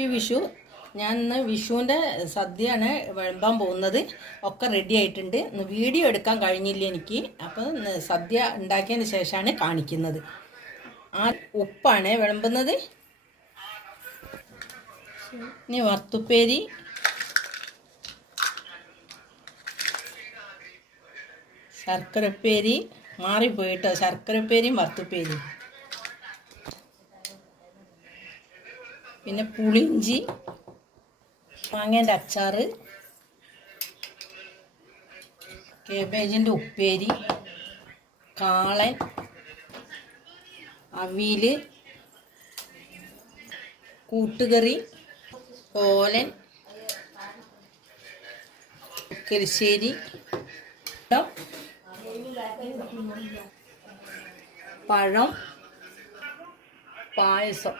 വിഷു ഞാൻ ഇന്ന് വിഷുവിൻ്റെ സദ്യയാണ് വിളമ്പാൻ പോകുന്നത്. ഒക്കെ റെഡി ആയിട്ടുണ്ട്. ഇന്ന് വീഡിയോ എടുക്കാൻ കഴിഞ്ഞില്ല എനിക്ക്. അപ്പോൾ സദ്യ ഉണ്ടാക്കിയതിന് ശേഷമാണ് കാണിക്കുന്നത്. ആ ഉപ്പാണ് വിളമ്പുന്നത്. ഇനി വറുത്തുപ്പേരി, ശർക്കരപ്പേരി മാറിപ്പോയിട്ടോ, ശർക്കരപ്പേരിയും വറുത്തുപ്പേരി, പിന്നെ പുളിയിഞ്ചി, മാങ്ങേൻ്റെ അച്ചാറ്, കേബേജിൻ്റെ ഉപ്പേരി, കാളൻ, അവിയൽ, കൂട്ടുകറി, കോലൻ, കരിശ്ശേരി, പഴം, പായസം.